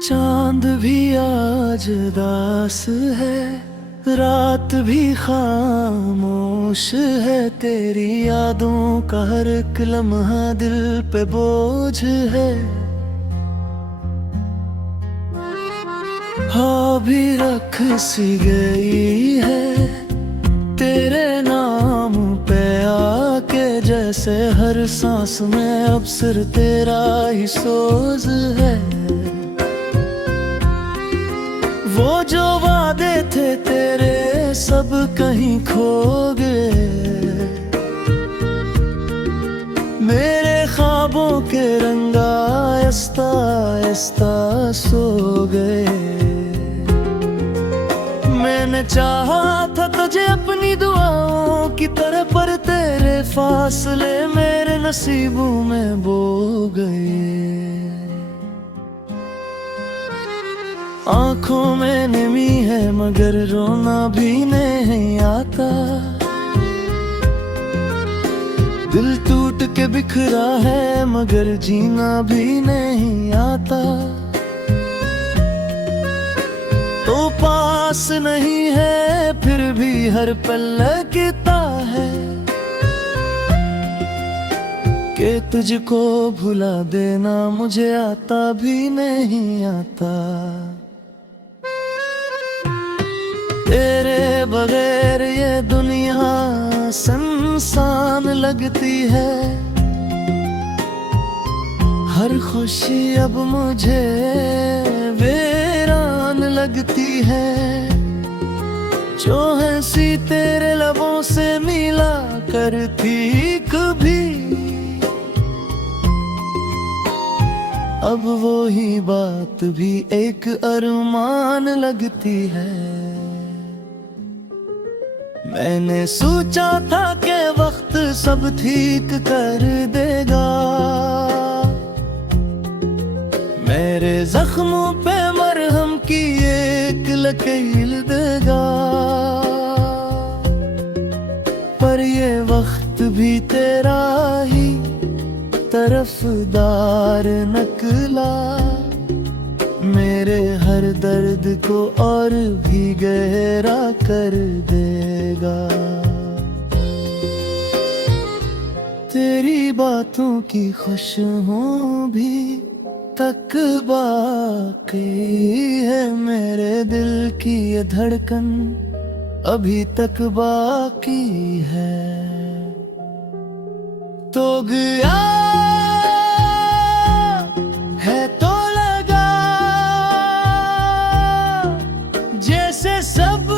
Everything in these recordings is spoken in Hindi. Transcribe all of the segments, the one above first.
चांद भी आज दास है, रात भी खामोश है। तेरी यादों का हर एक लम्हा दिल पे बोझ है। हाँ भी रख सी गई है तेरे नाम पे आके, जैसे हर सांस में अब सिर्फ तेरा ही सोज है। वो जो वादे थे तेरे सब कहीं खो गए, मेरे ख्वाबों के रंगा आहिस्ता आहिस्ता सो गए। मैंने चाहा था तुझे अपनी दुआओं की तरह, पर तेरे फासले मेरे नसीबों में बो गए। आंखों में नमी है मगर रोना भी नहीं आता, दिल टूट के बिखरा है मगर जीना भी नहीं आता। तो पास नहीं है फिर भी हर पल लगता है कि तुझको भुला देना मुझे आता भी नहीं आता। तेरे बगैर ये दुनिया सुनसान लगती है, हर खुशी अब मुझे वीरान लगती है। जो हंसी तेरे लबों से मिला करती कभी, अब वो ही बात भी एक अरमान लगती है। मैंने सोचा था कि वक्त सब ठीक कर देगा, मेरे जख्मों पे मरहम की एक लकीर देगा। पर ये वक्त भी तेरा ही तरफदार निकला, मेरे हर दर्द को और भी गहरा कर देगा। तेरी बातों की खुशबू भी तक बाकी है, मेरे दिल की ये धड़कन अभी तक बाकी है। तो गया है तो लगा जैसे सब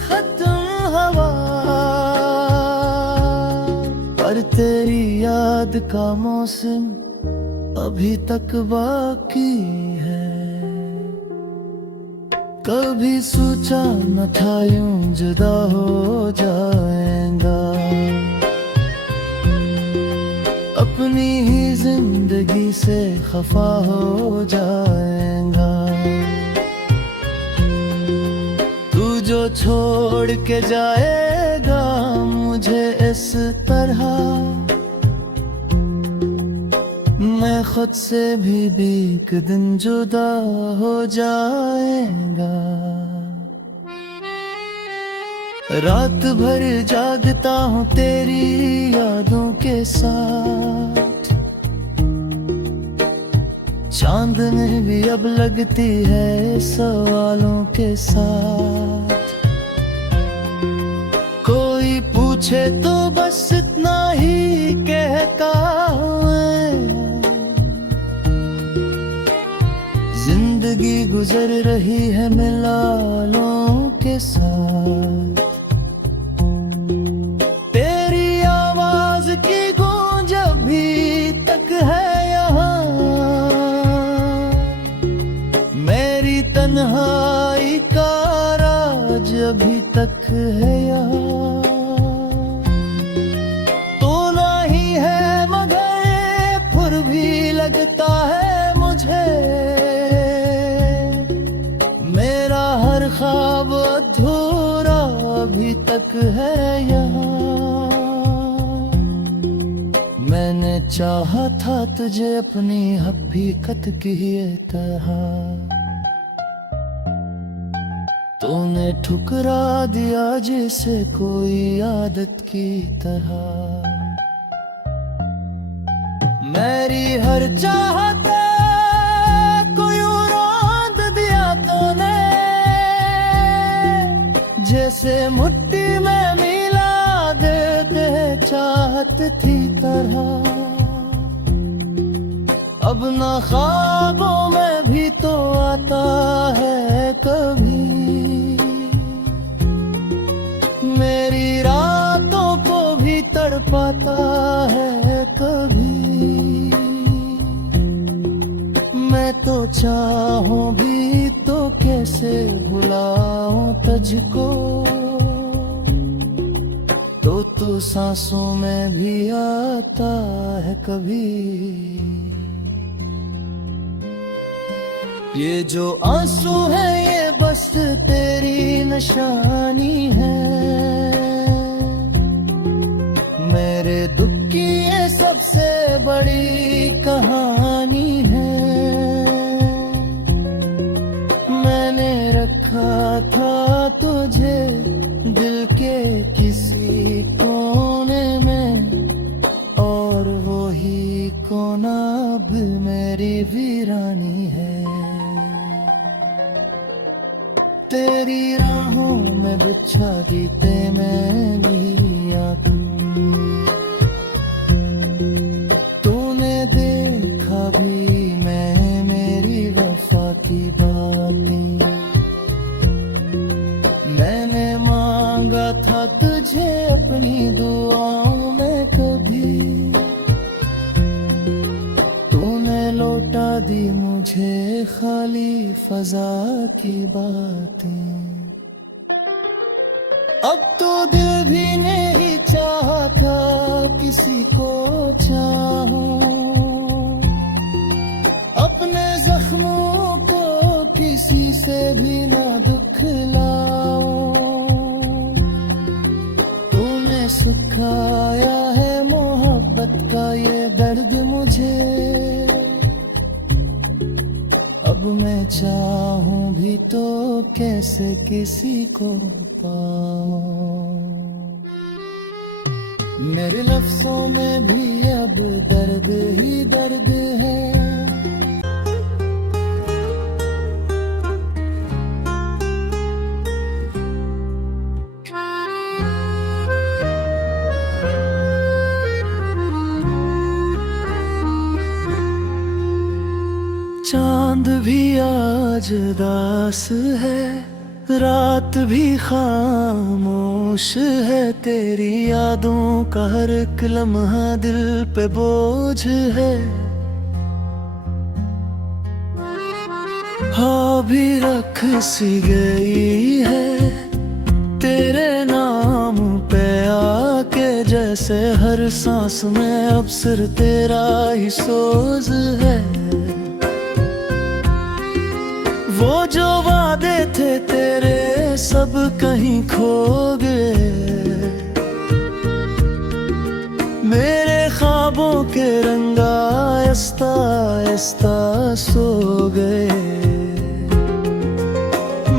खत्म हवा, पर तेरी याद का मौसम अभी तक बाकी है। कभी सोचा न था यूं जुदा हो जाएगा, अपनी ही जिंदगी से खफा हो जाएगा। तू जो छोड़ के जाएगा मुझे इस तरह, मैं खुद से भी एक दिन जुदा हो जाएगा। रात भर जागता हूँ तेरी यादों के साथ, चांदनी भी अब लगती है सवालों के साथ। कोई पूछे तो बस इतना ही कहता हूँ, जिंदगी गुजर रही है मिलालों के साथ। तेरी आवाज की गूंज अभी तक है यहाँ, मेरी तन्हाई का राज अभी तक है यहाँ। तो नहीं है मगर फिर भी लगता है मुझे, मेरा हर ख्वाब अधूरा अभी तक है यहाँ। मैंने चाहा था तुझे अपनी हकीकत की ये तरह, तूने ठुकरा दिया जिसे कोई आदत की तरह। मेरी हर चाहत को यूं रौंद दिया तूने, जैसे मुट्ठी में मिला देते चाहत थी तरह। अब ना ख्वाबों में भी तो आता है कभी, मेरी रातों को भी तड़पाता है कभी। मैं तो चाहूं भी तो कैसे भुलाऊं तुझको, तो सांसों में भी आता है कभी। ये जो आंसू है ये बस तेरी निशानी है, मेरे दुख की ये सबसे बड़ी कहानी है। मैंने रखा था तुझे दिल के किसी कोने में, और वो ही कोना अब मेरी वीरानी है। तेरी राहों में बिछा दी ते मैंने आंखें, तूने देखा भी मैं मेरी वफा की बातें। मैंने मांगा था तुझे अपनी दुआओं में कभी, तूने लौटा दी मुझे खाली फजा की बातें। अब तो दिल भी नहीं चाहता किसी को चाहूं, अपने जख्मों को किसी से भी ना दुखलाऊं। तूने सुखाया है मोहब्बत का ये दर्द मुझे, अब मैं चाहूं भी तो कैसे किसी को पाऊं। मेरे लफ्जों में भी अब दर्द ही दर्द है। चांद भी आज दास है, रात भी खामोश है, तेरी यादों का हर एक लम्हा दिल पे बोझ है। हाँ भी रख सी गई है तेरे नाम पे आके, जैसे हर सांस में अब सिर्फ तेरा ही सोज है। वो जो वादे थे तेरे सब कहीं खो गए, मेरे ख्वाबों के रंगा आहिस्ता आहिस्ता सो गए।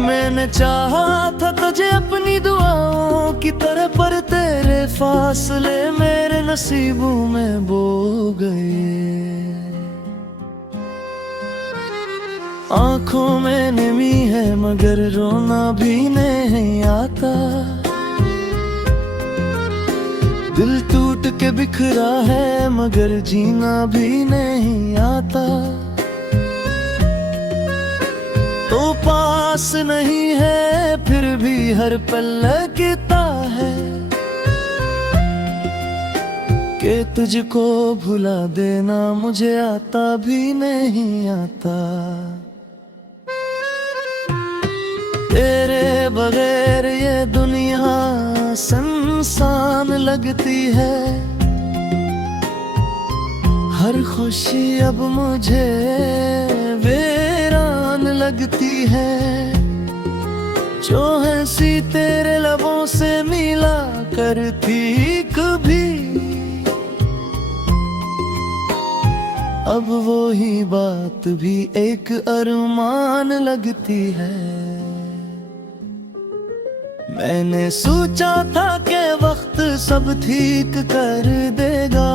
मैंने चाहा था तुझे अपनी दुआओं की तरह, पर तेरे फासले मेरे नसीबों में बो गए। आंखों में नमी है मगर रोना भी नहीं आता, दिल टूट के बिखरा है मगर जीना भी नहीं आता। तो पास नहीं है फिर भी हर पल लगता है, कि तुझको भुला देना मुझे आता भी नहीं आता। तेरे बगैर ये दुनिया सुनसान लगती है, हर खुशी अब मुझे वीरान लगती है। जो हंसी तेरे लबों से मिला करती कभी, अब वो ही बात भी एक अरमान लगती है। मैंने सोचा था कि वक्त सब ठीक कर देगा,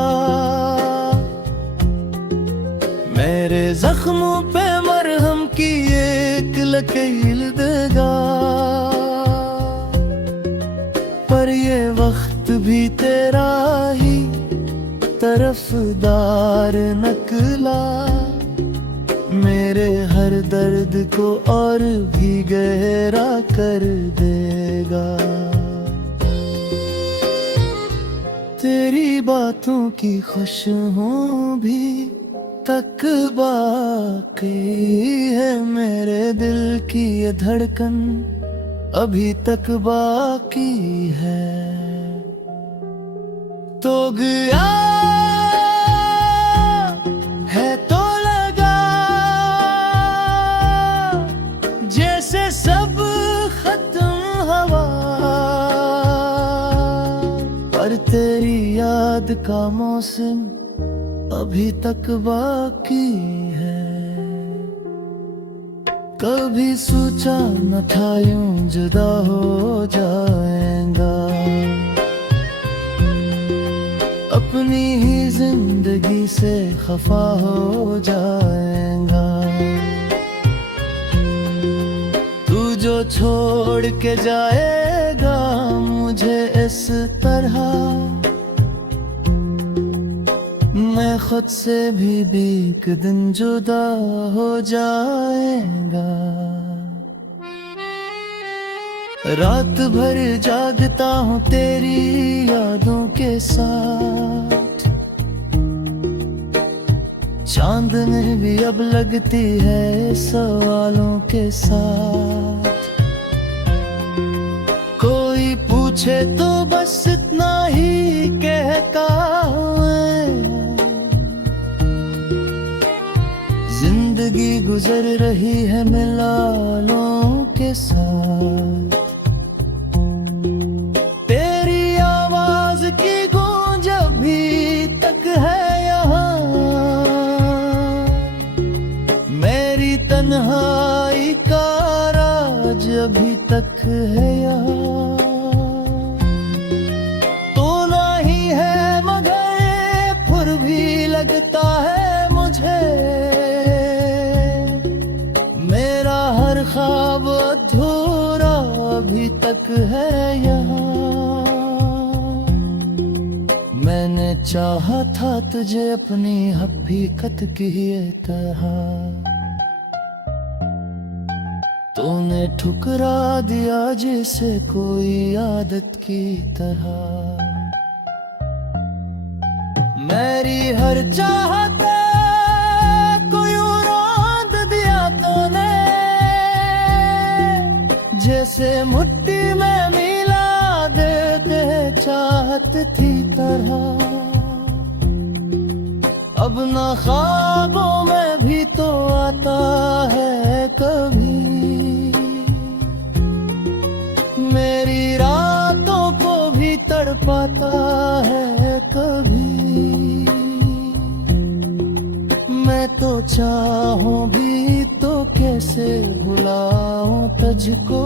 मेरे जख्मों पे मरहम की एक लकीर देगा। पर ये वक्त भी तेरा ही तरफदार निकला, मेरे हर दर्द को और भी गहरा कर देगा। तेरी बातों की खुशबू भी तक बाकी है, मेरे दिल की ये धड़कन अभी तक बाकी है। तो गया है तो लगा जैसे सब खत्म हवा, पर तेरी याद का मौसम अभी तक बाकी है। कभी सोचा न था यूं जुदा हो जाएगा, अपनी ही जिंदगी से खफा हो जाएगा। तू जो छोड़ के जाएगा मुझे इस तरह, मैं खुद से भी एक दिन जुदा हो जाएगा। रात भर जागता हूँ तेरी यादों के साथ, चांदनी भी अब लगती है सवालों के साथ। कोई पूछे तो बस इतना ही कहता जिंदगी गुजर रही है मिलालों के साथ। तेरी आवाज की गूंज अभी तक है यहाँ, मेरी तन्हाई का राज अभी तक है यहाँ। तो नहीं है मगर फिर भी लगता है मुझे, ख्वाब अधूरा अभी तक है यहाँ। मैंने चाहा था तुझे अपनी हकीकत की तरह, तूने ठुकरा दिया जैसे कोई आदत की तरह। मेरी हर चाहत को यूं रौंद दिया तूने, जैसे मुट्ठी में मिला देते चाहत थी तरह। अब ना ख्वाबों में भी तो आता है कभी, मेरी रातों को भी तड़पाता है कभी। मैं तो चाहूं भी तो कैसे भुलाऊं तुझको,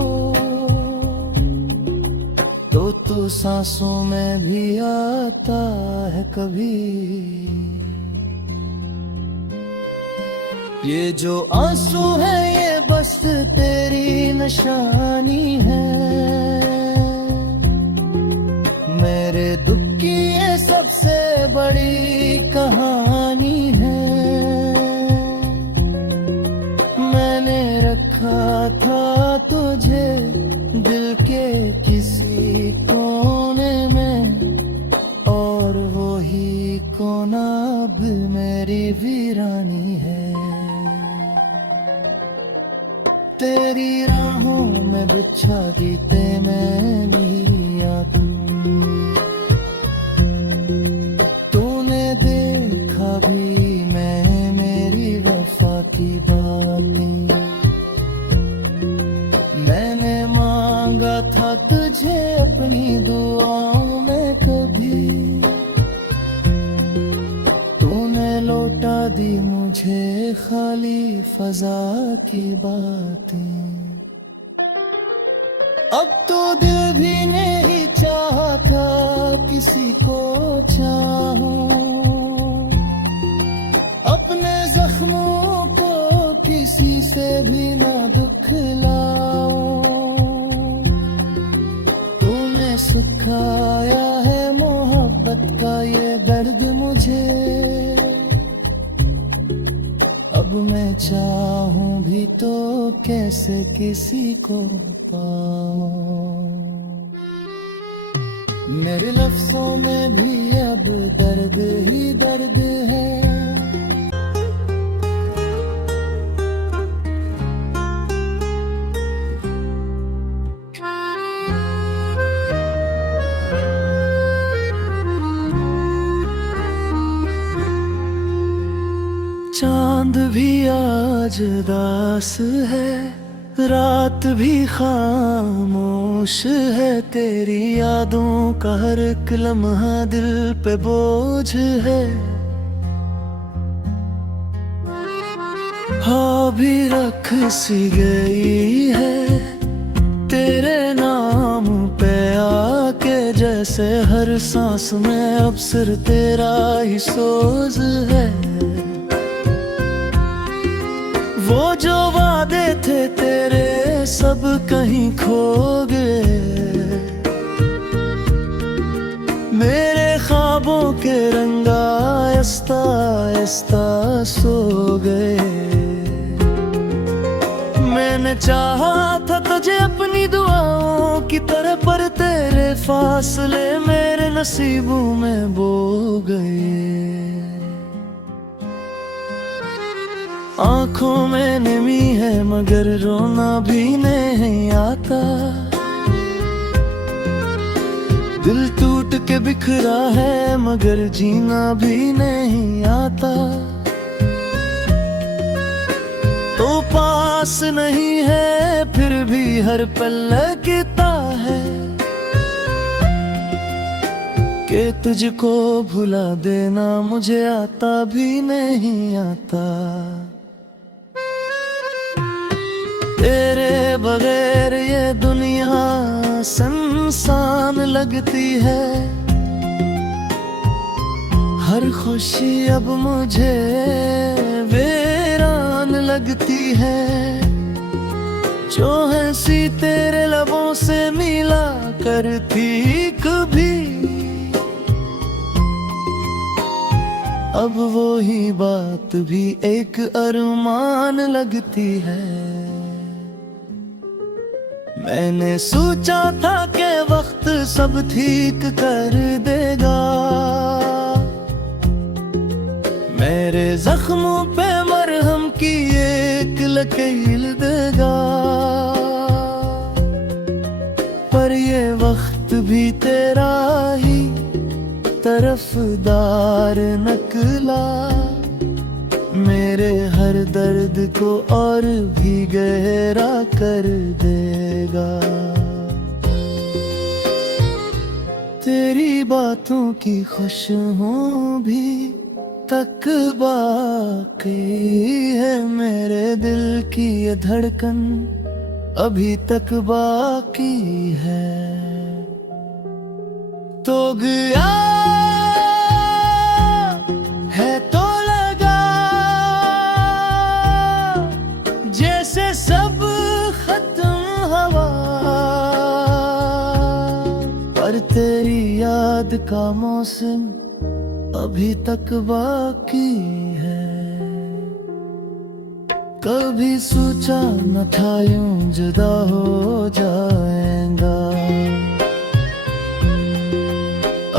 तो सांसों में भी आता है कभी। ये जो आंसू है ये बस तेरी निशानी है, मेरे दुख की ये सबसे बड़ी कहानी है। मैंने रखा था तुझे दिल के किसी कोने में, और वो ही कोना अब मेरी वीरानी है। तेरी राहों में बिछा दी ते मैंने आंखें, तूने देखा भी मैं मेरी वफा की बातें। मैंने मांगा था तुझे अपनी दुआओं में कभी, तूने लौटा दी मुझे खाली फजा की बातें। अब तो दिल भी नहीं चाहता किसी को चाहूं, अपने जख्मों को किसी से भी ना दुखलाऊं। तूने सुखाया है मोहब्बत का ये दर्द मुझे, अब मैं चाहूं भी तो कैसे किसी को पाऊं। मेरे लफ्जों में भी अब दर्द ही दर्द है। चांद भी आज उदास है, रात भी खामोश है, तेरी यादों का हर एक लम्हा दिल पे बोझ है। हाँ भी रख सी गई है तेरे नाम पे आके, जैसे हर सांस में अब सिर्फ तेरा ही सोज है। वो जो वादे थे तेरे सब कहीं खो गए, मेरे ख्वाबों के रंगा आहिस्ता आहिस्ता सो गए। मैंने चाहा था तुझे अपनी दुआओं की तरह, पर तेरे फासले मेरे नसीबों में बो गए। आंखों में नमी है मगर रोना भी नहीं आता, दिल टूट के बिखरा है मगर जीना भी नहीं आता। तो पास नहीं है फिर भी हर पल लगता है कि तुझको भुला देना मुझे आता भी नहीं आता। तेरे बगैर ये दुनिया सुनसान लगती है, हर खुशी अब मुझे वीरान लगती है। जो हंसी तेरे लबों से मिला करती कभी, अब वो ही बात भी एक अरमान लगती है। मैंने सोचा था कि वक्त सब ठीक कर देगा, मेरे जख्मों पे मरहम की एक लकीर देगा। पर ये वक्त भी तेरा ही तरफदार निकला, मेरे हर दर्द को और भी गहरा कर देगा। तेरी बातों की खुशबू भी तक बाकी है, मेरे दिल की ये धड़कन अभी तक बाकी है। तो गया है तो लगा जैसे सब खत्म हवा, पर तेरी याद का मौसम अभी तक बाकी है। कभी सोचा न था यूं जुदा हो जाएगा,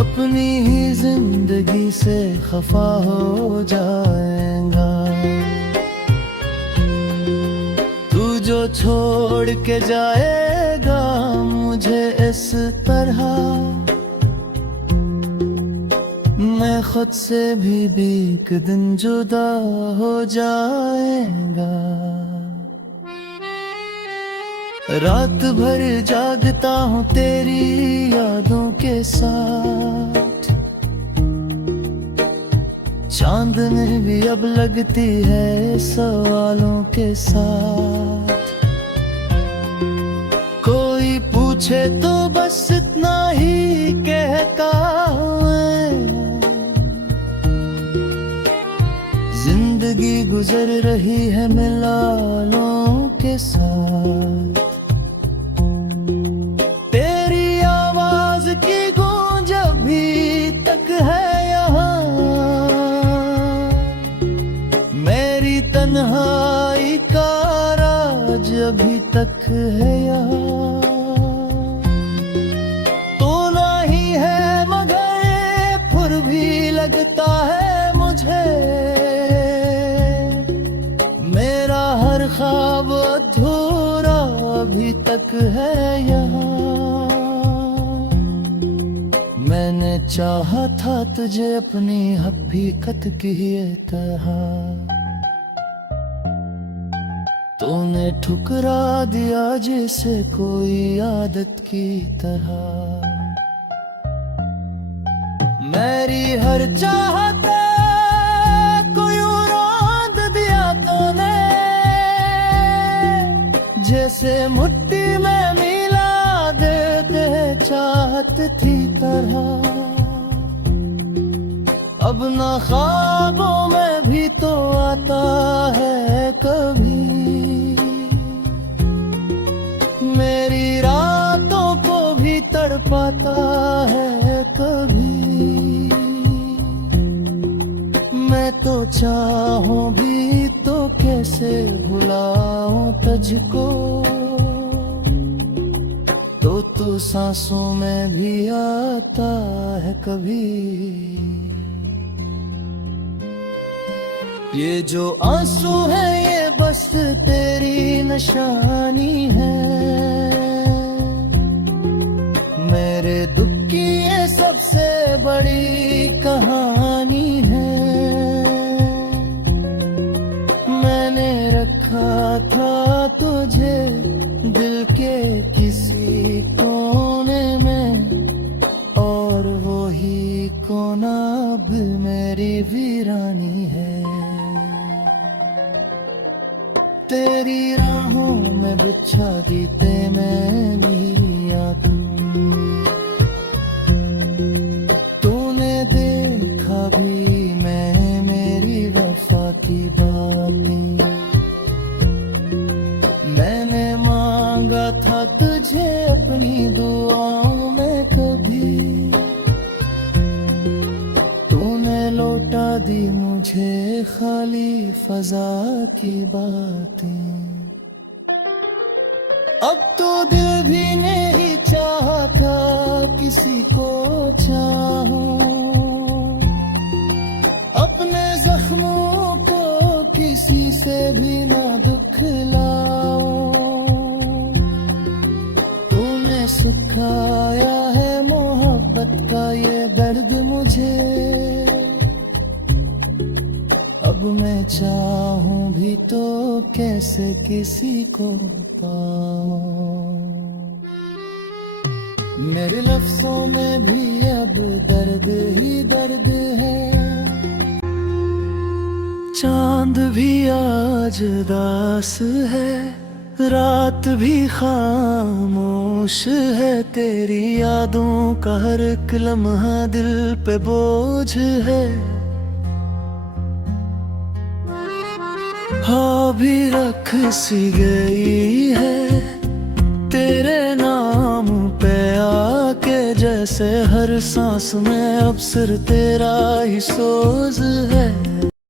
अपनी ही जिंदगी से खफा हो जाएगा। तू जो छोड़ के जाएगा मुझे इस तरह, मैं खुद से भी एक दिन जुदा हो जाएगा। रात भर जागता हूँ तेरी यादों के साथ, चांदनी भी अब लगती है सवालों के साथ। कोई पूछ पूछे तो बस इतना ही कहता मैं, जिंदगी गुजर रही है मिलालों के साथ। तेरी आवाज की गूंज अभी तक है यहाँ, मेरी तन्हाई का राज अभी तक है यहाँ। तो नहीं है मगर फिर भी लगता है मुझे, मेरा हर ख्वाब अधूरा अभी तक है यहाँ। मैंने चाहा था तुझे अपनी हकीकत की ये तरह, तूने ठुकरा दिया जैसे कोई आदत की तरह। मेरी हर चाहत को यूं रौंद दिया तूने, जैसे मुट्ठी में मिला देते चाहत थी तरह। अब ना ख्वाबों में भी तो आता है कभी, मेरी रातों को भी तड़पाता है कभी। मैं तो चाहूं भी तो कैसे भुलाऊं तुझको, तो तू सांसों में भी आता है कभी। ये जो आंसू है ये बस तेरी निशानी है, मेरे दुख की ये सबसे बड़ी कहानी है। मैंने रखा था तुझे दिल के किसी कोने में, और वो ही कोना अब मेरी वीरानी है। तेरी राहों में बिछा दी ते मैंने आंखें, तूने देखा भी मैं मेरी वफा की बातें। मैंने मांगा था तुझे अपनी दुआओं में कभी, तूने लौटा दी मुझे खाली फजा की बातें। अब तो दिल भी नहीं चाहता किसी को चाहूं, अपने जख्मों को किसी से भी ना दुखलाऊं। तूने सुखाया है मोहब्बत का ये दर्द मुझे, अब मैं चाहूं भी तो कैसे किसी को पाऊं। मेरे लफ्जों में भी अब दर्द ही दर्द है। चांद भी आज उदास है, रात भी खामोश है, तेरी यादों का हर एक लम्हा दिल पे बोझ है। हाँ भी रख सी गई है तेरे नाम पे आके, जैसे हर सांस में अब सिर्फ तेरा ही सोज है।